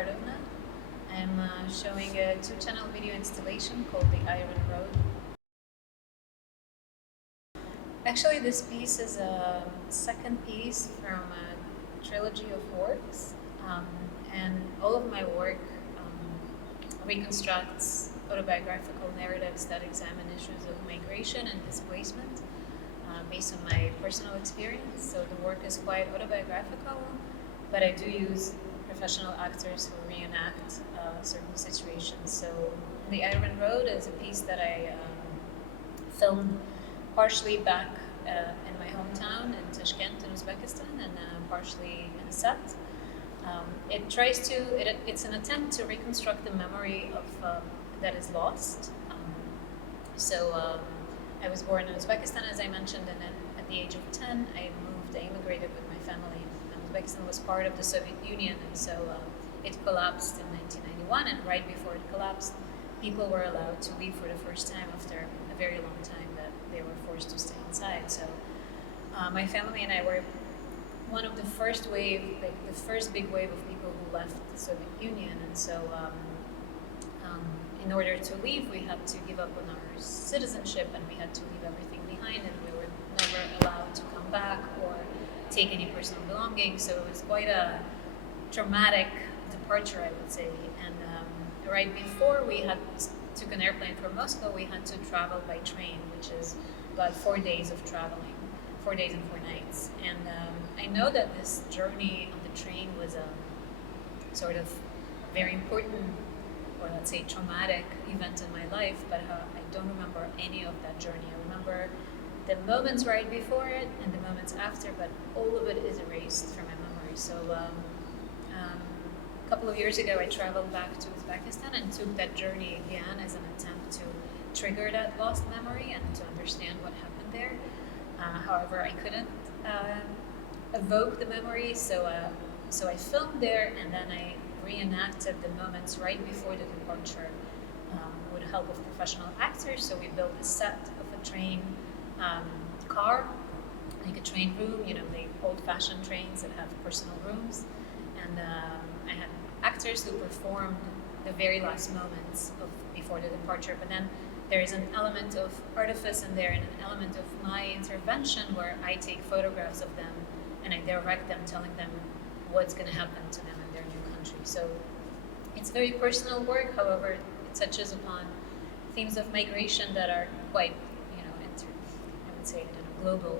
Eduardovna. I'm showing a 2-channel video installation called the Ira Road. Actually, this piece is a second piece from a trilogy of works, and all of my work reconstructs autobiographical narratives that examine issues of migration and displacement based on my personal experience. So the work is quite autobiographical, but I do use professional actors who reenact certain situations. So The Iron Road is a piece that I filmed partially back in my hometown in Tashkent in Uzbekistan, and partially in a set. It's an attempt to reconstruct the memory of that is lost. I was born in Uzbekistan, as I mentioned, and then at the age of 10, I immigrated with my family. Uzbekistan was part of the Soviet Union, and so it collapsed in 1991, and right before it collapsed, people were allowed to leave for the first time after a very long time that they were forced to stay inside. So my family and I were one of the first wave, like the first big wave of people who left the Soviet Union, and so in order to leave, we had to give up on our citizenship, and we had to leave everything behind, and we were never allowed to come back or take any personal belongings. So it was quite a traumatic departure, I would say. And right before we took an airplane from Moscow, we had to travel by train, which is about 4 days of traveling, 4 days and 4 nights. And I know that this journey on the train was a sort of very important, or let's say traumatic event in my life, but I don't remember any of that journey. I remember the moments right before it and the moments after, but all of it is erased from my memory. So a couple of years ago, I traveled back to Uzbekistan and took that journey again as an attempt to trigger that lost memory and to understand what happened there. However, I couldn't evoke the memory, so I filmed there, and then I reenacted the moments right before the departure with the help of professional actors. So we built a set of a train car, like a train room, the old-fashioned trains that have personal rooms. And I had actors who performed the very last moments before the departure. But then there is an element of artifice in there and an element of my intervention where I take photographs of them and I direct them, telling them what's going to happen to them in their new country. So it's very personal work. However, it touches upon themes of migration that are quite, I would say, at a global